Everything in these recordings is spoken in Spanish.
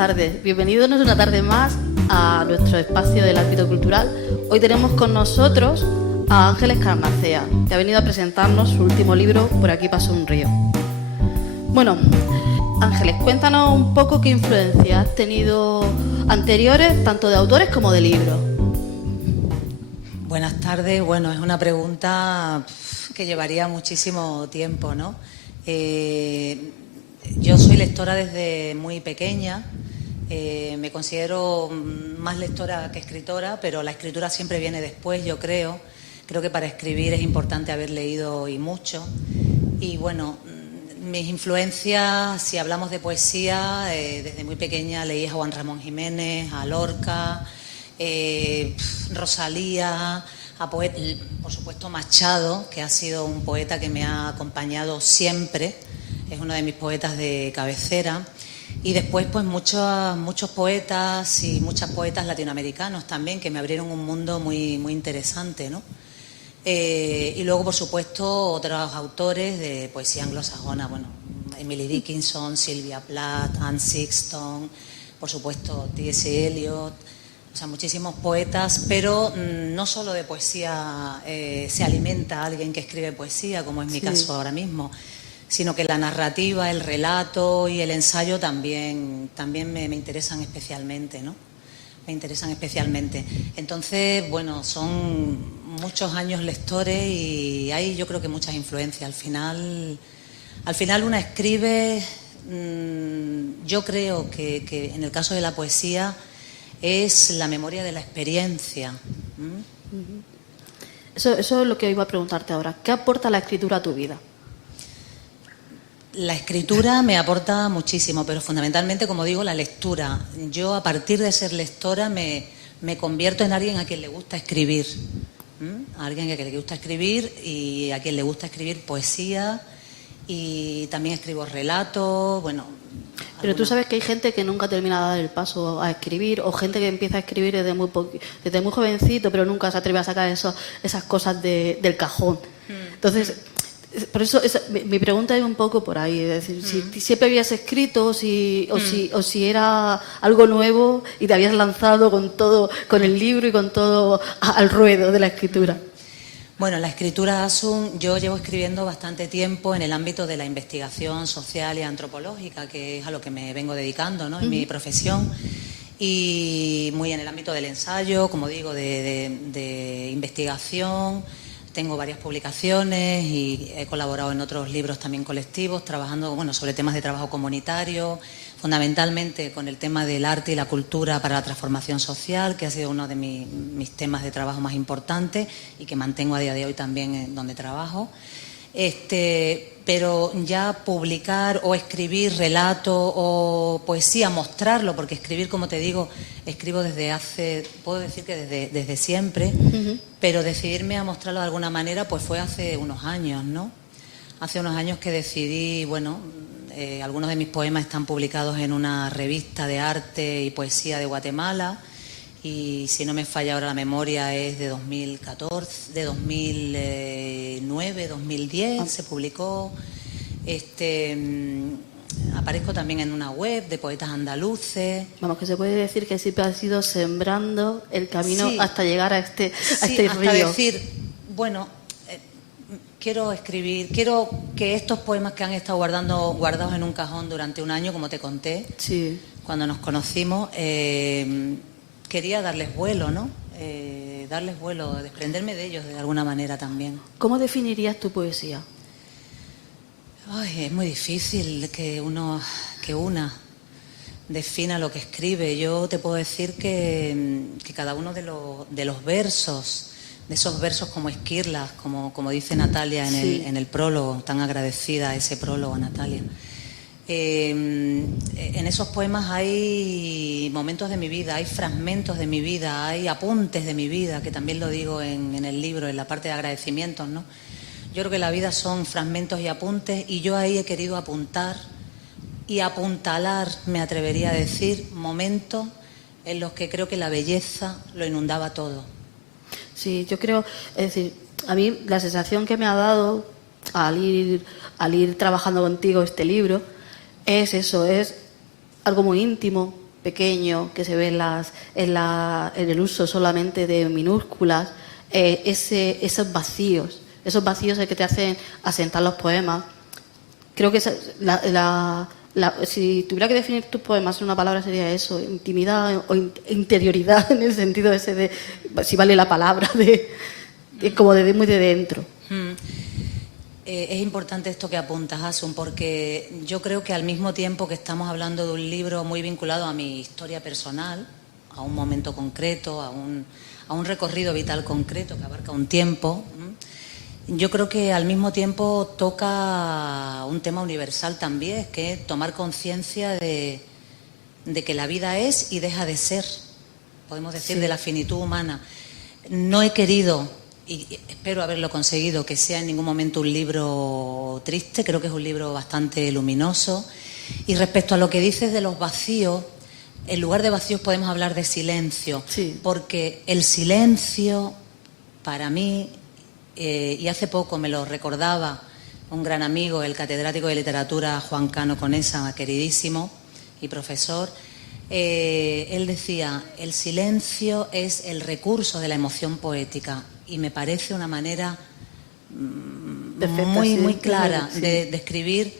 tardes, bienvenidos una tarde más a nuestro espacio del ámbito cultural. Hoy tenemos con nosotros a Ángeles Carnacea, que ha venido a presentarnos su último libro, Por aquí pasó un río. Bueno, Ángeles, cuéntanos un poco qué influencias has tenido anteriores, tanto de autores como de libros. Buenas tardes. Bueno, es una pregunta que llevaría muchísimo tiempo, ¿no? Yo soy lectora desde muy pequeña. Me considero más lectora que escritora, pero la escritura siempre viene después, yo creo. Creo que para escribir es importante haber leído y mucho. Y bueno, mis influencias, si hablamos de poesía, desde muy pequeña leí a Juan Ramón Jiménez, a Lorca, Rosalía, por supuesto Machado, que ha sido un poeta que me ha acompañado siempre, es uno de mis poetas de cabecera. Y después pues muchos poetas y muchas poetas latinoamericanos también, que me abrieron un mundo muy, muy interesante, ¿no? Y luego, por supuesto, otros autores de poesía anglosajona, bueno, Emily Dickinson, Sylvia Plath, Anne Sexton, por supuesto T.S. Eliot, o sea, muchísimos poetas, pero no solo de poesía se alimenta alguien que escribe poesía, como es mi caso ahora mismo, sino que la narrativa, el relato y el ensayo también me interesan especialmente, ¿no? Me interesan especialmente. Entonces, bueno, son muchos años lectores y hay, yo creo que muchas influencias. Al final una escribe, yo creo que en el caso de la poesía es la memoria de la experiencia. Eso es lo que iba a preguntarte ahora. ¿Qué aporta la escritura a tu vida? La escritura me aporta muchísimo, pero fundamentalmente, como digo, la lectura. Yo, a partir de ser lectora, me convierto en alguien a quien le gusta escribir. A alguien a quien le gusta escribir y a quien le gusta escribir poesía, y también escribo relatos, bueno... Pero tú sabes que hay gente que nunca termina de dar el paso a escribir, o gente que empieza a escribir desde muy jovencito, pero nunca se atreve a sacar esas cosas del cajón. Entonces... Por eso mi pregunta es un poco por ahí, es decir, si siempre habías escrito o si era algo nuevo y te habías lanzado con todo, con el libro y con todo al ruedo de la escritura. Bueno, la escritura, Asun, yo llevo escribiendo bastante tiempo en el ámbito de la investigación social y antropológica, que es a lo que me vengo dedicando, ¿no? En mi profesión, y muy en el ámbito del ensayo, como digo, de investigación. Tengo varias publicaciones y he colaborado en otros libros también colectivos, trabajando sobre temas de trabajo comunitario, fundamentalmente con el tema del arte y la cultura para la transformación social, que ha sido uno de mis temas de trabajo más importantes y que mantengo a día de hoy también en donde trabajo. Pero ya publicar o escribir relato o poesía, mostrarlo, porque escribir, como te digo, escribo puedo decir que desde siempre, pero decidirme a mostrarlo de alguna manera pues fue hace unos años, ¿no? Hace unos años que decidí, algunos de mis poemas están publicados en una revista de arte y poesía de Guatemala, y si no me falla ahora la memoria es de 2014, de 2009, 2010 se publicó. Aparezco también en una web de poetas andaluces. Vamos, que se puede decir que siempre has ido sembrando el camino hasta llegar a este río. Hasta decir, quiero escribir, quiero que estos poemas que han estado guardados en un cajón durante un año, como te conté, cuando nos conocimos, quería darles vuelo, ¿no? Darles vuelo, desprenderme de ellos de alguna manera también. ¿Cómo definirías tu poesía? Ay, es muy difícil que una defina lo que escribe. Yo te puedo decir que cada uno de los versos, de esos versos como esquirlas, como dice Natalia en el prólogo, tan agradecida a ese prólogo, Natalia. En esos poemas hay momentos de mi vida, hay fragmentos de mi vida, hay apuntes de mi vida, que también lo digo en el libro, en la parte de agradecimientos, ¿no? Yo creo que la vida son fragmentos y apuntes, y yo ahí he querido apuntar y apuntalar, me atrevería a decir, momentos en los que creo que la belleza lo inundaba todo. Sí, yo creo, es decir, a mí la sensación que me ha dado al ir trabajando contigo este libro es eso, es algo muy íntimo, pequeño que se ve en el uso solamente de minúsculas, esos vacíos es que te hacen asentar los poemas. Creo que si tuviera que definir tus poemas en una palabra sería eso, intimidad o interioridad, en el sentido ese de, si vale la palabra, como de muy de dentro. Es importante esto que apuntas, Asun, porque yo creo que al mismo tiempo que estamos hablando de un libro muy vinculado a mi historia personal, a un momento concreto, a un recorrido vital concreto que abarca un tiempo, yo creo que al mismo tiempo toca un tema universal también, que es tomar conciencia de que la vida es y deja de ser, podemos decir, de la finitud humana. No he querido, y espero haberlo conseguido, que sea en ningún momento un libro triste, creo que es un libro bastante luminoso. Y respecto a lo que dices de los vacíos, en lugar de vacíos podemos hablar de silencio, porque el silencio, para mí, y hace poco me lo recordaba un gran amigo, el catedrático de literatura Juan Cano Conesa, queridísimo y profesor, él decía, el silencio es el recurso de la emoción poética, y me parece una manera muy clara de describir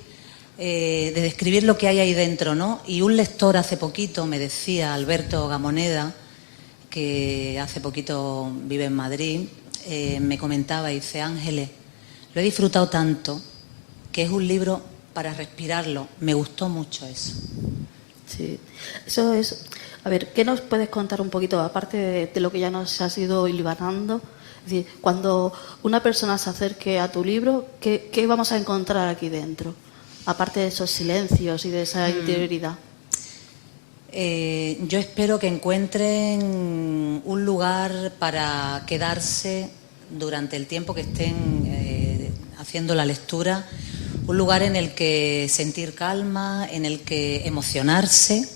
lo que hay ahí dentro, ¿no? Y un lector hace poquito me decía, Alberto Gamoneda, que hace poquito vive en Madrid, me comentaba y dice, Ángeles, lo he disfrutado tanto que es un libro para respirarlo. Me gustó mucho eso. Sí, eso es. A ver, ¿qué nos puedes contar un poquito, aparte de lo que ya nos has ido hilvanando? Es decir, cuando una persona se acerque a tu libro, ¿qué vamos a encontrar aquí dentro? Aparte de esos silencios y de esa interioridad. Yo espero que encuentren un lugar para quedarse durante el tiempo que estén haciendo la lectura, un lugar en el que sentir calma, en el que emocionarse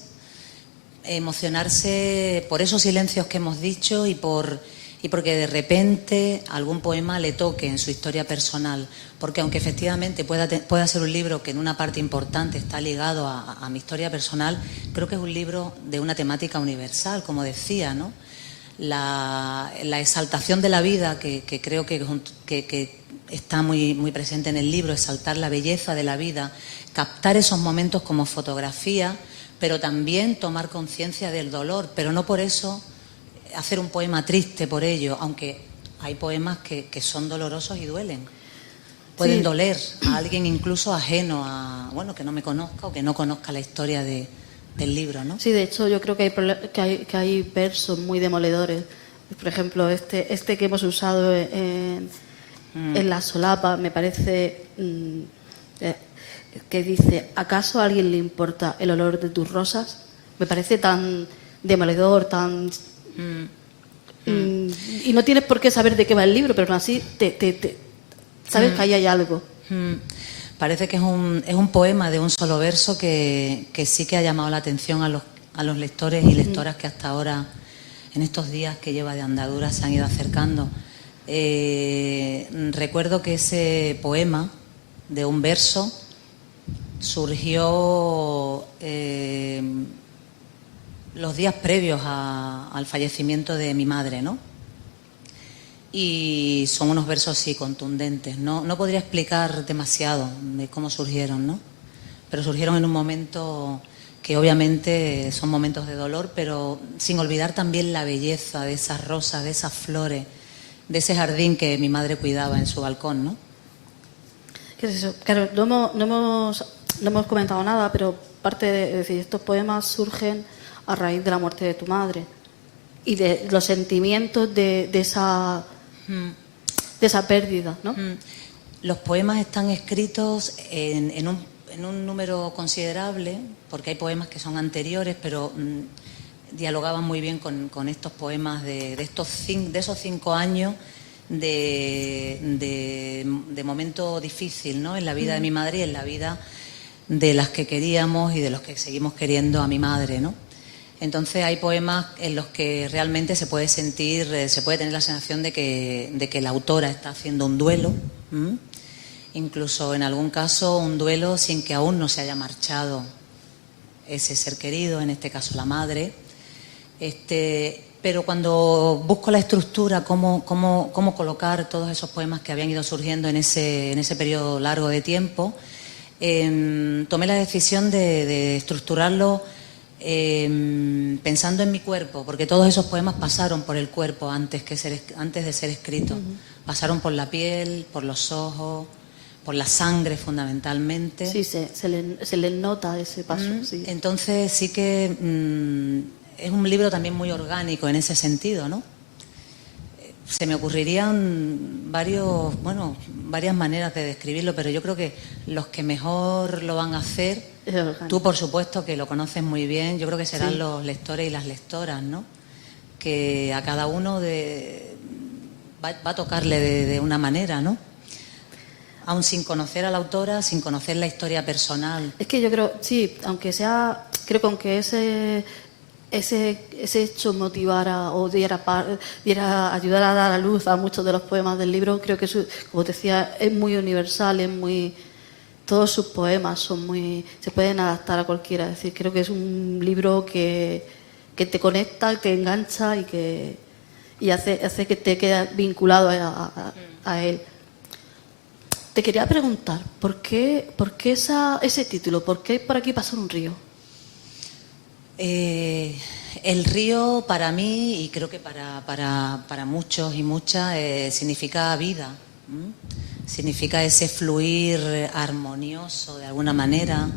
por esos silencios que hemos dicho y porque de repente algún poema le toque en su historia personal, porque aunque efectivamente pueda ser un libro que en una parte importante está ligado a mi historia personal, creo que es un libro de una temática universal, como decía, ¿no? La exaltación de la vida, que creo que está muy presente en el libro, exaltar la belleza de la vida, captar esos momentos como fotografía, pero también tomar conciencia del dolor, pero no por eso hacer un poema triste por ello, aunque hay poemas que son dolorosos y duelen. Pueden doler a alguien incluso ajeno que no me conozca o que no conozca la historia del libro, ¿no? Sí, de hecho yo creo que hay versos muy demoledores. Por ejemplo, este que hemos usado en la solapa, me parece que dice, ¿acaso a alguien le importa el olor de tus rosas? Me parece tan demoledor, tan... Y no tienes por qué saber de qué va el libro, pero aún así sabes que ahí hay algo. Parece que es un poema de un solo verso que sí que ha llamado la atención a los lectores y lectoras que hasta ahora, en estos días que lleva de andadura, se han ido acercando. Recuerdo que ese poema de un verso surgió los días previos al fallecimiento de mi madre, ¿no? Y son unos versos sí contundentes. No podría explicar demasiado de cómo surgieron, ¿no? Pero surgieron en un momento que obviamente son momentos de dolor, pero sin olvidar también la belleza de esas rosas, de esas flores, de ese jardín que mi madre cuidaba en su balcón, ¿no? ¿Qué es eso? Claro, no hemos comentado nada, pero parte de decir, estos poemas surgen a raíz de la muerte de tu madre y de los sentimientos de esa pérdida, ¿no? Los poemas están escritos en un número considerable, porque hay poemas que son anteriores, pero dialogaban muy bien con estos poemas de esos 5 años de momento difícil, ¿no? En la vida de mi madre y en la vida de las que queríamos y de los que seguimos queriendo a mi madre, ¿no? Entonces hay poemas en los que realmente se puede sentir, se puede tener la sensación de que la autora está haciendo un duelo, incluso en algún caso un duelo sin que aún no se haya marchado ese ser querido, en este caso la madre. Pero cuando busco la estructura, cómo colocar todos esos poemas que habían ido surgiendo en ese periodo largo de tiempo, tomé la decisión de estructurarlo pensando en mi cuerpo, porque todos esos poemas pasaron por el cuerpo antes de ser escritos. Pasaron por la piel, por los ojos, por la sangre fundamentalmente. Sí, se le nota ese paso. Sí. Entonces sí que es un libro también muy orgánico en ese sentido, ¿no? Se me ocurrirían varias maneras de describirlo, pero yo creo que los que mejor lo van a hacer, tú por supuesto que lo conoces muy bien, yo creo que serán los lectores y las lectoras, ¿no? Que a cada uno va a tocarle de una manera, ¿no? Aún sin conocer a la autora, sin conocer la historia personal. Es que yo creo, sí, aunque ese hecho motivara o diera ayudar a dar a luz a muchos de los poemas del libro, creo que, como te decía, es muy universal, todos sus poemas se pueden adaptar a cualquiera. Es decir, creo que es un libro que te conecta, te engancha y hace que te quedes vinculado a él. Te quería preguntar, ¿por qué ese título? ¿Por qué por aquí pasa un río? El río para mí, y creo que para muchos y muchas, significa vida. Significa ese fluir armonioso de alguna manera.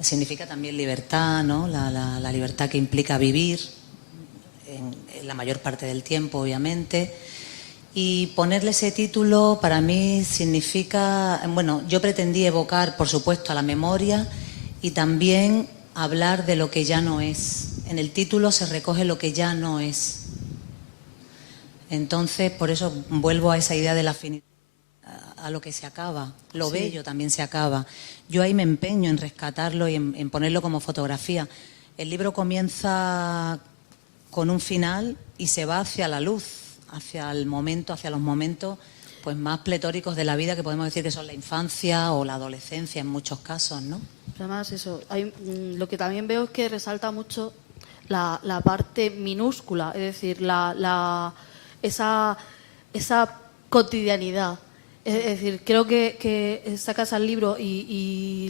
Significa también libertad, ¿no? La libertad que implica vivir en la mayor parte del tiempo, obviamente. Y ponerle ese título para mí significa, yo pretendí evocar, por supuesto, a la memoria y también hablar de lo que ya no es. En el título se recoge lo que ya no es. Entonces, por eso vuelvo a esa idea de la finitud, a lo que se acaba. Lo bello también se acaba. Yo ahí me empeño en rescatarlo y en ponerlo como fotografía. El libro comienza con un final y se va hacia la luz, hacia los momentos pues más pletóricos de la vida, que podemos decir que son la infancia o la adolescencia en muchos casos, ¿no? Además, lo que también veo es que resalta mucho la parte minúscula, es decir, esa cotidianidad. Es decir, creo que sacas al libro y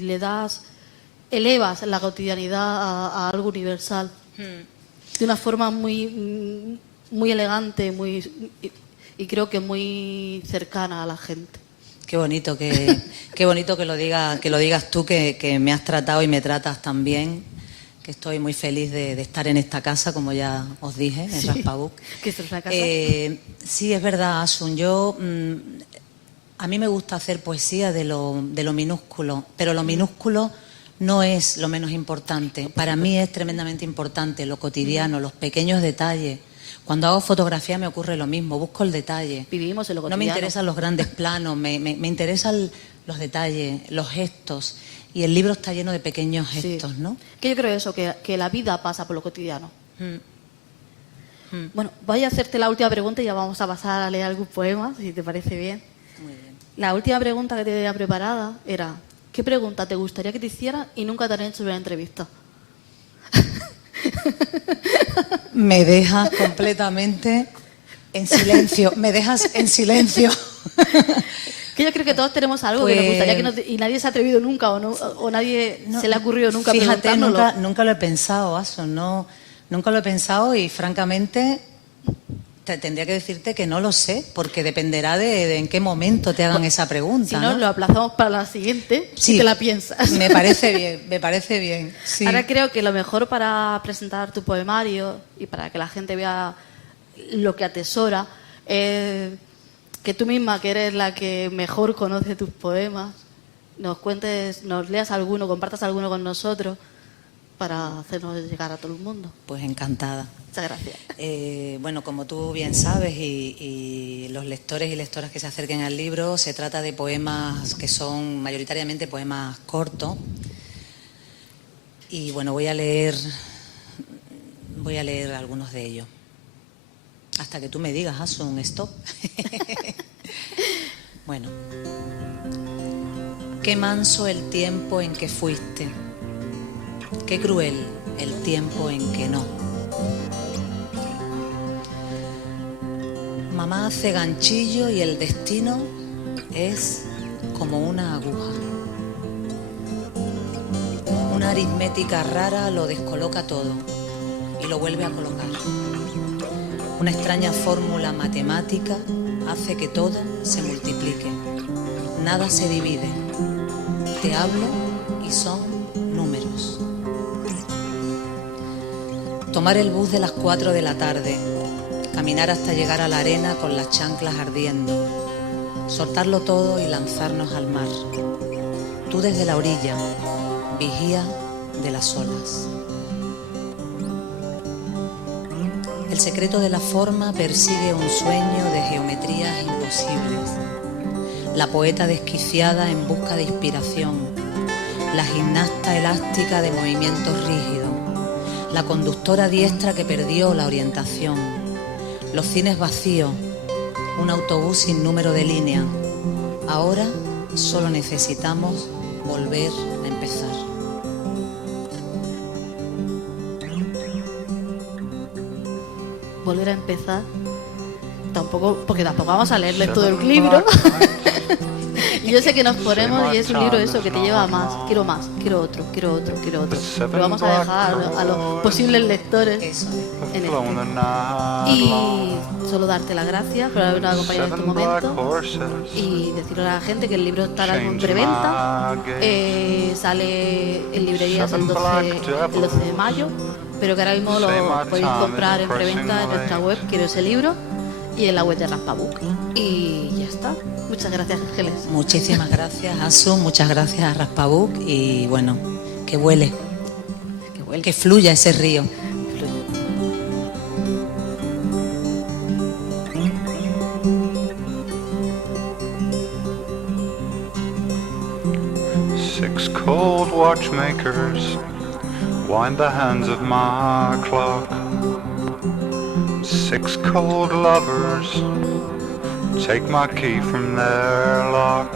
elevas la cotidianidad a algo universal. De una forma muy elegante, y creo que muy cercana a la gente. Qué bonito que lo digas tú, que me has tratado y me tratas tan bien, que estoy muy feliz de estar en esta casa, como ya os dije, en Raspabuc. Que esta es la casa. Sí, es verdad, Asun. A mí me gusta hacer poesía de lo minúsculo, pero lo minúsculo no es lo menos importante. Para mí es tremendamente importante lo cotidiano, los pequeños detalles. Cuando hago fotografía me ocurre lo mismo, busco el detalle. Vivimos en lo cotidiano. No me interesan los grandes planos, me interesan los detalles, los gestos. Y el libro está lleno de pequeños gestos, ¿no? Que yo creo eso, que la vida pasa por lo cotidiano. Bueno, voy a hacerte la última pregunta y ya vamos a pasar a leer algún poema, si te parece bien. Muy bien. La última pregunta que te tenía preparada era: ¿qué pregunta te gustaría que te hicieran y nunca te han hecho en una entrevista? Me dejas completamente en silencio. Me dejas en silencio. Que yo creo que todos tenemos algo que nos gustaría y nadie se ha atrevido nunca o nadie se le ha ocurrido nunca. Fíjate, nunca lo he pensado, Aso. Nunca lo he pensado y francamente tendría que decirte que no lo sé, porque dependerá de en qué momento te hagan esa pregunta. Si no, lo aplazamos para la siguiente, si te la piensas. Me parece bien. Sí. Ahora creo que lo mejor para presentar tu poemario y para que la gente vea lo que atesora es que tú misma, que eres la que mejor conoce tus poemas, nos leas alguno, compartas alguno con nosotros para hacernos llegar a todo el mundo. Pues encantada. Muchas gracias. Bueno, como tú bien sabes y los lectores y lectoras que se acerquen al libro, se trata de poemas que son mayoritariamente poemas cortos. Y bueno, voy a leer algunos de ellos. Hasta que tú me digas, Asun, stop. Bueno. Qué manso el tiempo en que fuiste. Qué cruel el tiempo en que no. Mamá hace ganchillo y el destino es como una aguja. Una aritmética rara lo descoloca todo y lo vuelve a colocar. Una extraña fórmula matemática hace que todo se multiplique. Nada se divide. Te hablo y son números. Tomar el bus de las 4 de la tarde, caminar hasta llegar a la arena con las chanclas ardiendo, soltarlo todo y lanzarnos al mar. Tú desde la orilla, vigía de las olas. El secreto de la forma persigue un sueño de geometrías imposibles. La poeta desquiciada en busca de inspiración. La gimnasta elástica de movimientos rígidos. La conductora diestra que perdió la orientación. Los cines vacíos. Un autobús sin número de línea. Ahora solo necesitamos volver a empezar. Volver a empezar. Porque tampoco vamos a leerles todo el libro. Y yo sé que nos ponemos y es un libro eso que te lleva a más. Quiero más, quiero otro. Pero vamos a dejar a los posibles lectores en esto. Y solo darte las gracias por habernos acompañado en este momento y decirle a la gente que el libro estará en preventa. Sale en librerías el 12 de mayo, pero que ahora mismo lo podéis comprar en preventa en nuestra web, Quiero ese libro, y en la web de Raspabook. Y ya está. Muchas gracias, Ángeles. Muchísimas gracias, Asu. Muchas gracias a Raspabook. Y bueno, que vuele. Que fluya ese río. Six cold watchmakers wind the hands of my clock. Six cold lovers take my key from their lock.